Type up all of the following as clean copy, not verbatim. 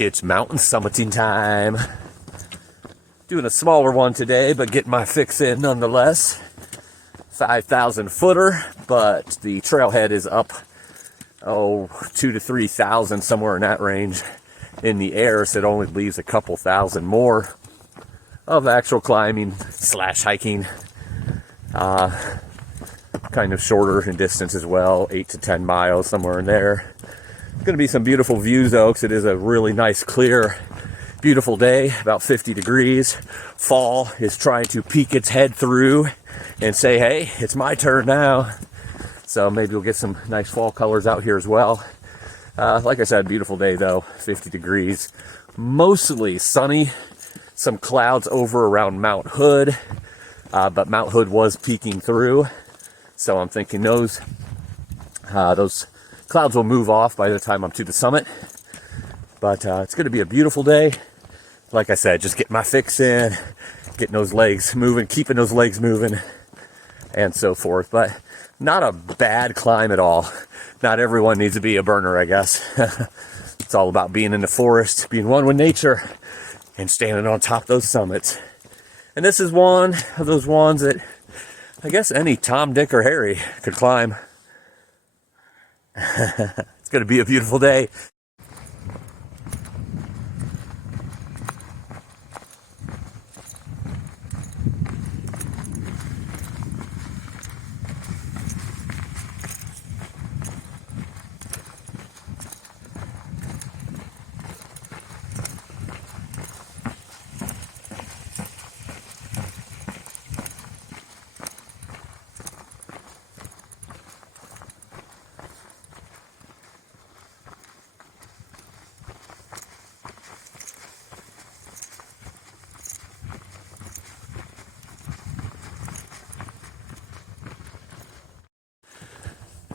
It's mountain summiting time. Doing a smaller one today, but getting my fix in nonetheless. 5,000 footer, but the trailhead is up, 2,000 to 3,000, somewhere in that range in the air, so it only leaves a couple thousand more of actual climbing slash hiking. Kind of shorter in distance as well, 8 to 10 miles, somewhere in there. Going to be some beautiful views though, because it is a really nice, clear, beautiful day, about 50 degrees. Fall is trying to peek its head through and say, hey, it's my turn now. So maybe we'll get some nice fall colors out here as well. Like I said, beautiful day though, 50 degrees. Mostly sunny, some clouds over around Mount Hood, but Mount Hood was peeking through. So I'm thinking those clouds will move off by the time I'm to the summit. But it's going to be a beautiful day. Like I said, just getting my fix in, getting those legs moving, keeping those legs moving, and so forth. But not a bad climb at all. Not everyone needs to be a burner, I guess. It's all about being in the forest, being one with nature, and standing on top of those summits. And this is one of those ones that I guess any Tom, Dick, or Harry could climb. It's going to be a beautiful day.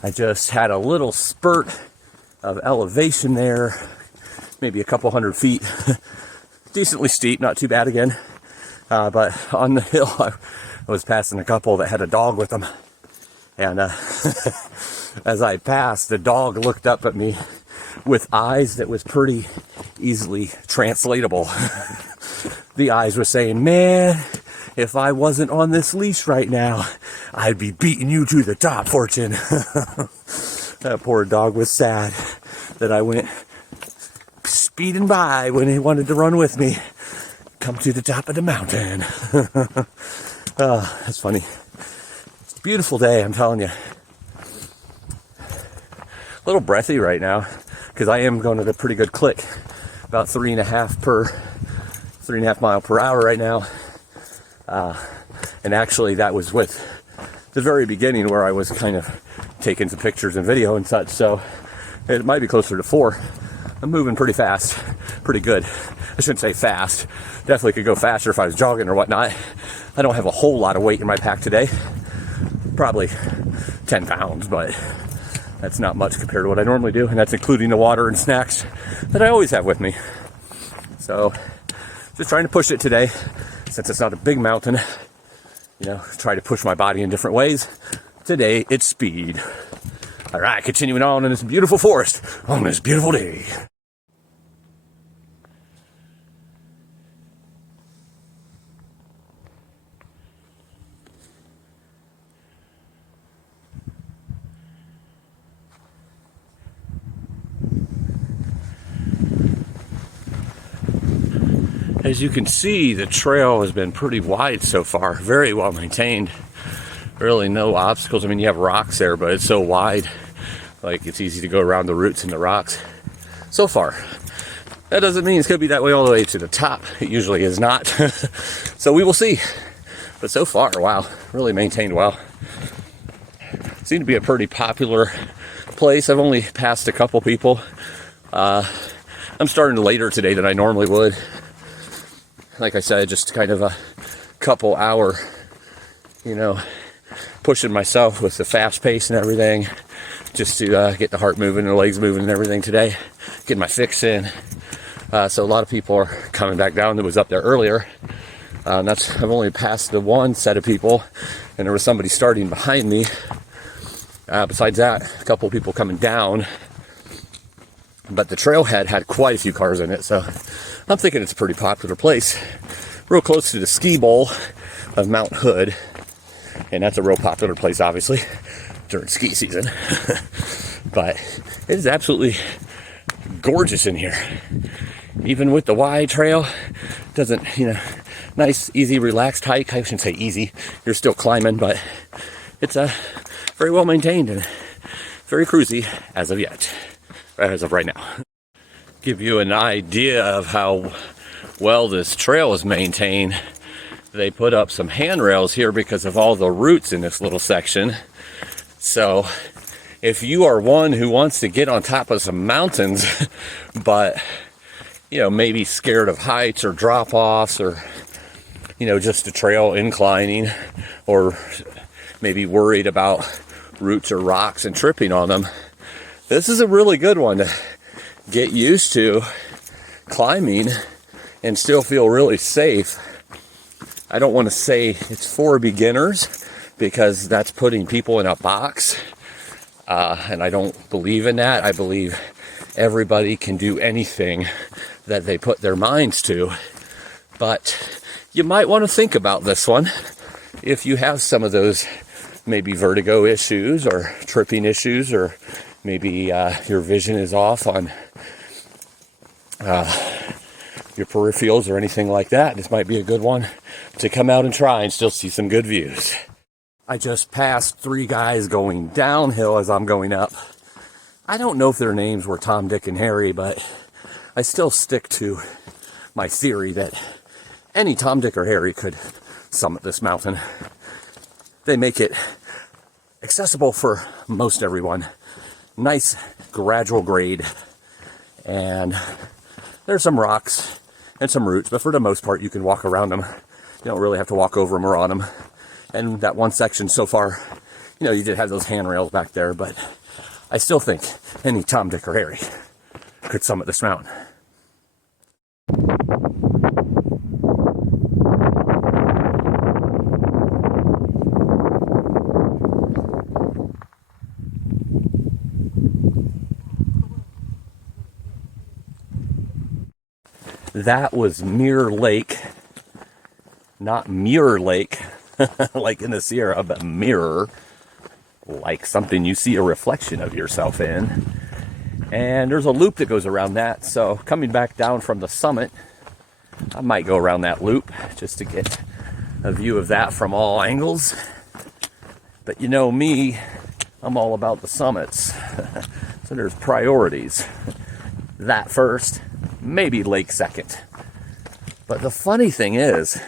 I just had a little spurt of elevation there, maybe a couple hundred feet. Decently steep, not too bad again. But on the hill, I was passing a couple that had a dog with them. And as I passed, the dog looked up at me with eyes that was pretty easily translatable. The eyes were saying, man, if I wasn't on this leash right now, I'd be beating you to the top, Fortune. That poor dog was sad that I went speeding by when he wanted to run with me. Come to the top of the mountain. Oh, that's funny. It's a beautiful day, I'm telling you. A little breathy right now, because I am going at a pretty good click. About 3.5 mile per hour right now. And actually that was with the very beginning where I was kind of taking some pictures and video and such, so it might be closer to 4. I'm moving pretty fast, pretty good. I shouldn't say fast, definitely could go faster if I was jogging or whatnot. I don't have a whole lot of weight in my pack today, probably 10 pounds, but that's not much compared to what I normally do, and that's including the water and snacks that I always have with me. So just trying to push it today, since it's not a big mountain. You know, try to push my body in different ways. Today, it's speed. All right, continuing on in this beautiful forest on this beautiful day. As you can see, the trail has been pretty wide so far, very well maintained. Really no obstacles. I mean, you have rocks there, but it's so wide, like it's easy to go around the roots and the rocks. So far. That doesn't mean it's going to be that way all the way to the top. It usually is not. So we will see. But so far, wow, really maintained well. Seemed to be a pretty popular place. I've only passed a couple people. I'm starting later today than I normally would. Like I said, just kind of a couple hour, pushing myself with the fast pace and everything, just to get the heart moving and the legs moving and everything today, getting my fix in. So a lot of people are coming back down that was up there earlier. I've only passed the one set of people, and there was somebody starting behind me. Besides that, a couple of people coming down. but the trailhead had quite a few cars in it, so I'm thinking it's a pretty popular place. Real close to the ski bowl of Mount Hood, and that's a real popular place, obviously, during ski season. But it is absolutely gorgeous in here. Even with the wide trail, doesn't, nice, easy, relaxed hike. I shouldn't say easy, you're still climbing, but it's very well maintained and very cruisy as of yet, as of right now. Give you an idea of how well this trail is maintained. They put up some handrails here because of all the roots in this little section. So if you are one who wants to get on top of some mountains, but maybe scared of heights or drop-offs, or just the trail inclining, or maybe worried about roots or rocks and tripping on them, this is a really good one to get used to climbing and still feel really safe. I don't want to say it's for beginners, because that's putting people in a box, and I don't believe in that. I believe everybody can do anything that they put their minds to, but you might want to think about this one if you have some of those maybe vertigo issues or tripping issues, or maybe your vision is off on your peripherals or anything like that. This might be a good one to come out and try and still see some good views. I just passed 3 guys going downhill as I'm going up. I don't know if their names were Tom, Dick, and Harry, but I still stick to my theory that any Tom, Dick, or Harry could summit this mountain. They make it accessible for most everyone. Nice gradual grade, and there's some rocks and some roots, but for the most part you can walk around them. You don't really have to walk over them or on them. And that one section so far, you did have those handrails back there, but I still think any Tom, Dick, or Harry could summit this mountain. That was Mirror Lake, not Mirror Lake, like in the Sierra, but mirror, like something you see a reflection of yourself in. And there's a loop that goes around that, so coming back down from the summit, I might go around that loop just to get a view of that from all angles. But you know me, I'm all about the summits. So there's priorities. That first, maybe Lake second. But the funny thing is,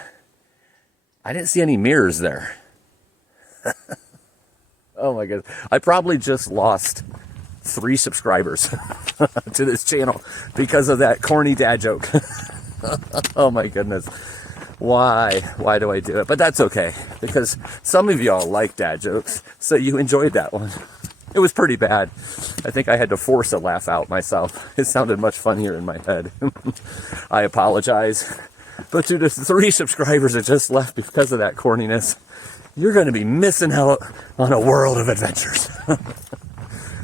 I didn't see any mirrors there. Oh my goodness. I probably just lost 3 subscribers to this channel because of that corny dad joke. Oh my goodness. Why do I do it? But that's okay, because some of y'all like dad jokes, so you enjoyed that one. It was pretty bad. I think I had to force a laugh out myself. It sounded much funnier in my head. I apologize. But to the 3 subscribers that just left because of that corniness, you're going to be missing out on a world of adventures.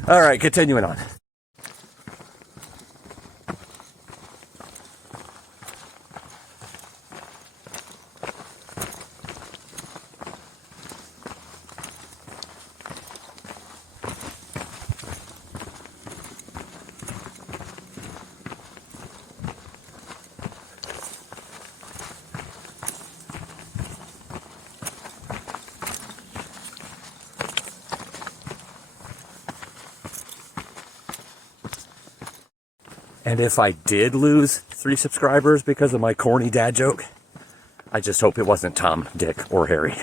All right, continuing on. And if I did lose 3 subscribers because of my corny dad joke, I just hope it wasn't Tom, Dick, or Harry.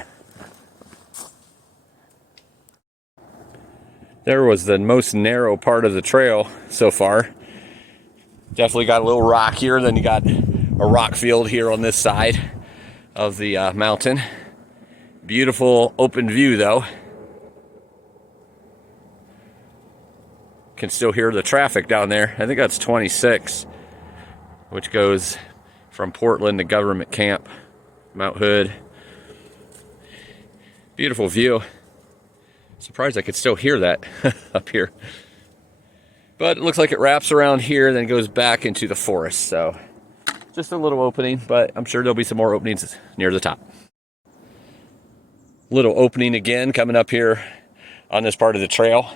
There was the most narrow part of the trail so far. Definitely got a little rock here, then you got a rock field here on this side of the mountain. Beautiful open view though. Can still hear the traffic down there. I think that's 26, which goes from Portland to Government Camp, Mount Hood. Beautiful view. Surprised I could still hear that up here. But it looks like it wraps around here and then goes back into the forest. So just a little opening, but I'm sure there'll be some more openings near the top. Little opening again coming up here on this part of the trail.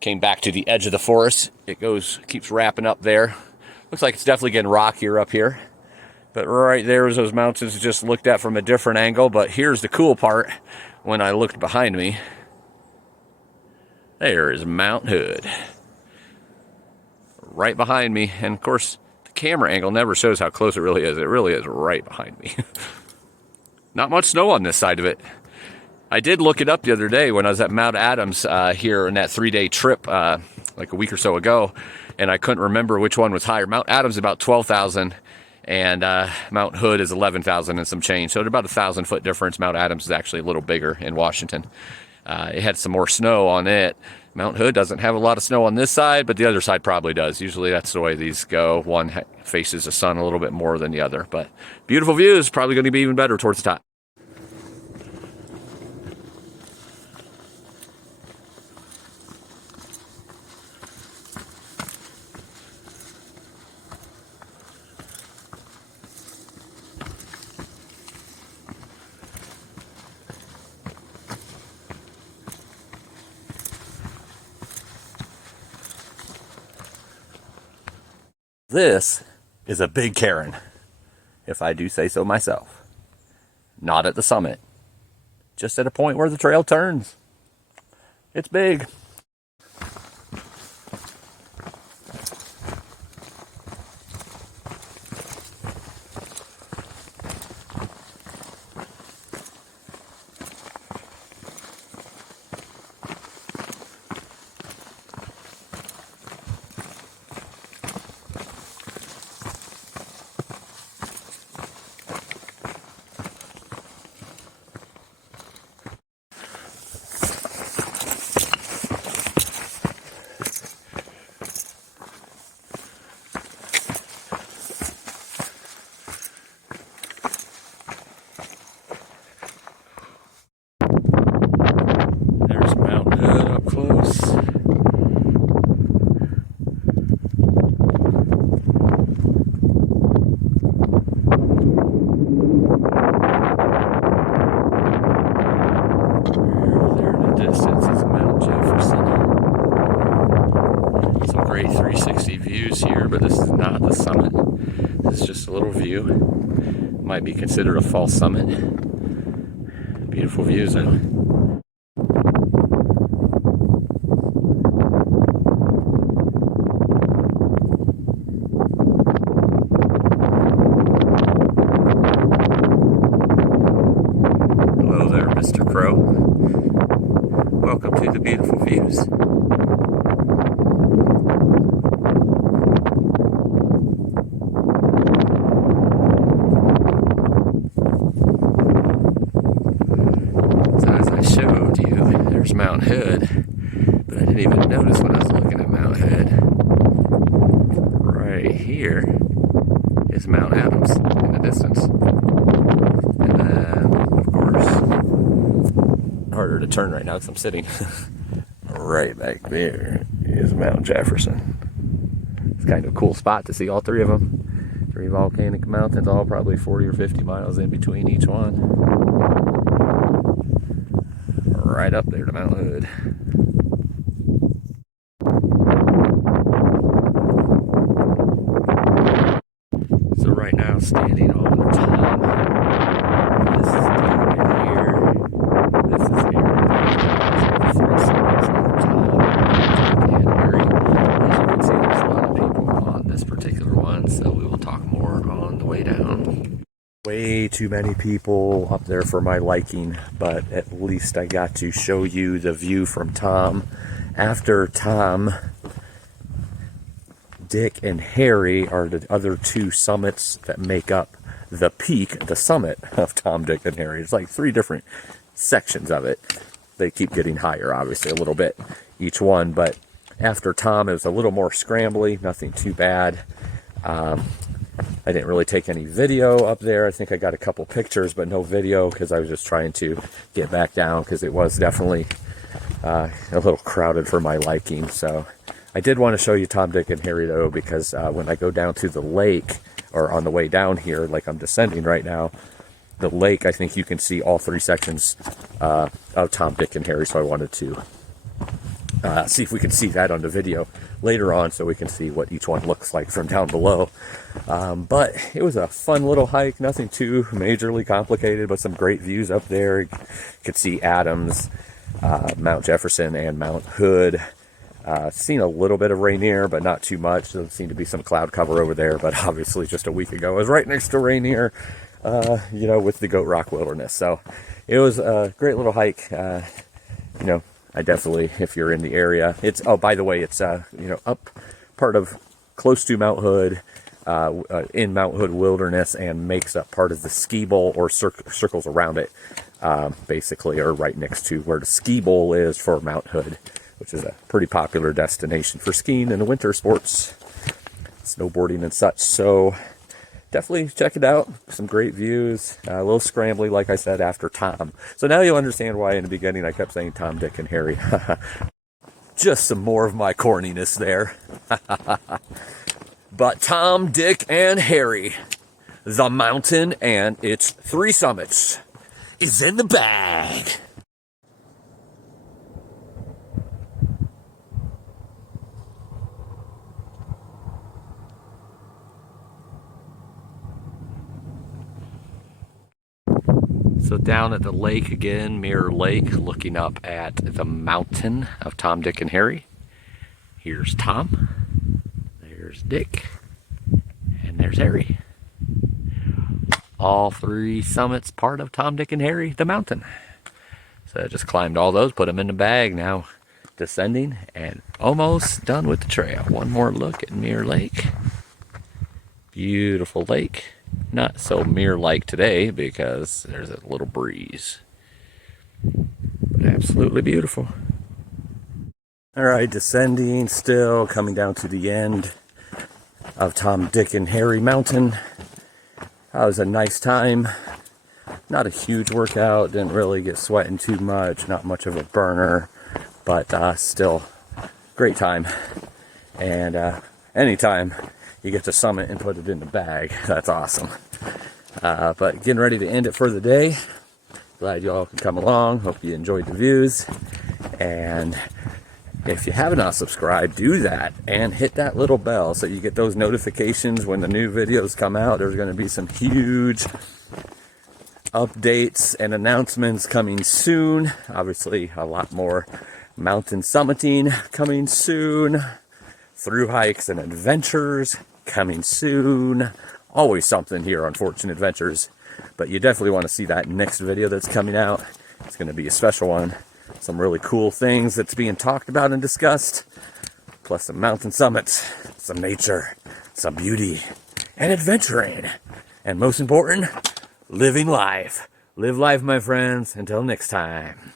Came back to the edge of the forest. It keeps wrapping up there. Looks like it's definitely getting rockier up here. But right there is those mountains just looked at from a different angle. But here's the cool part. When I looked behind me, there is Mount Hood. Right behind me. And of course, the camera angle never shows how close it really is. It really is right behind me. Not much snow on this side of it. I did look it up the other day when I was at Mount Adams here in that 3-day trip like a week or so ago, and I couldn't remember which one was higher. Mount Adams is about 12,000, and Mount Hood is 11,000 and some change. So it's about a 1,000-foot difference. Mount Adams is actually a little bigger in Washington. It had some more snow on it. Mount Hood doesn't have a lot of snow on this side, but the other side probably does. Usually that's the way these go. One faces the sun a little bit more than the other. But beautiful views, probably going to be even better towards the top. This is a big cairn, if I do say so myself. Not at the summit, just at a point where the trail turns. It's big. Great 360 views here, but this is not the summit. This is just a little view. Might be considered a false summit. Beautiful views though. Hello there, Mr. Crow. Welcome to the beautiful views. There's Mount Hood, but I didn't even notice when I was looking at Mount Hood. Right here is Mount Adams in the distance. And then, of course, harder to turn right now because I'm sitting. Right back there is Mount Jefferson. It's kind of a cool spot to see all three of them. 3 volcanic mountains, all probably 40 or 50 miles in between each one. Right up there to Mount Hood. So right now, standing on the top, this is down right here. This is here. So the 3 summits on the top. And very, as you can see, there's a lot of people on this particular one, so we will talk more on the way down. Way too many people up there for my liking, but at least I got to show you the view from Tom. After Tom, Dick and Harry are the other 2 summits that make up the peak, the summit of Tom, Dick, and Harry. It's like 3 different sections of it. They keep getting higher, obviously, a little bit each one, but after Tom, it was a little more scrambly, nothing too bad. I didn't really take any video up there. I think I got a couple pictures, but no video because I was just trying to get back down because it was definitely a little crowded for my liking. So I did want to show you Tom, Dick, and Harry though, because when I go down to the lake, or on the way down here, like I'm descending right now, the lake, I think you can see all 3 sections of Tom, Dick, and Harry. So I wanted to see if we can see that on the video later on, so we can see what each one looks like from down below. But it was a fun little hike, nothing too majorly complicated, but some great views up there. You could see Adams, Mount Jefferson, and Mount Hood. Seen a little bit of Rainier, but not too much. There seemed to be some cloud cover over there, but obviously just a week ago I was right next to Rainier, you know, with the Goat Rock Wilderness. So it was a great little hike. You know, I definitely, if you're in the area, it's, oh, by the way, it's, you know, up part of, close to Mount Hood, in Mount Hood Wilderness, and makes up part of the ski bowl, or circles around it, basically, or right next to where the ski bowl is for Mount Hood, which is a pretty popular destination for skiing and winter sports, snowboarding and such. So definitely check it out. Some great views. A little scrambly, like I said, after Tom. So now you'll understand why in the beginning I kept saying Tom, Dick, and Harry. Just some more of my corniness there. But Tom, Dick, and Harry, the mountain and its 3 summits, is in the bag. So down at the lake again, Mirror Lake, looking up at the mountain of Tom, Dick, and Harry. Here's Tom, there's Dick, and there's Harry. All 3 summits part of Tom, Dick, and Harry, the mountain. So I just climbed all those, put them in the bag, now descending and almost done with the trail. One more look at Mirror Lake. Beautiful lake. Not so mirror-like today because there's a little breeze. But absolutely beautiful. Alright, descending still, coming down to the end of Tom, Dick, and Harry Mountain. That was a nice time. Not a huge workout, didn't really get sweating too much, not much of a burner, but still great time. And anytime you get to summit and put it in the bag, that's awesome. But getting ready to end it for the day. Glad you all could come along. Hope you enjoyed the views. And if you have not subscribed, do that and hit that little bell so you get those notifications when the new videos come out. There's going to be some huge updates and announcements coming soon. Obviously, a lot more mountain summiting coming soon. Through hikes and adventures coming soon. Always something here on Fortune Adventures. But you definitely want to see that next video that's coming out. It's going to be a special one. Some really cool things that's being talked about and discussed. Plus some mountain summits, some nature, some beauty, and adventuring. And most important, living life. Live life, my friends. Until next time.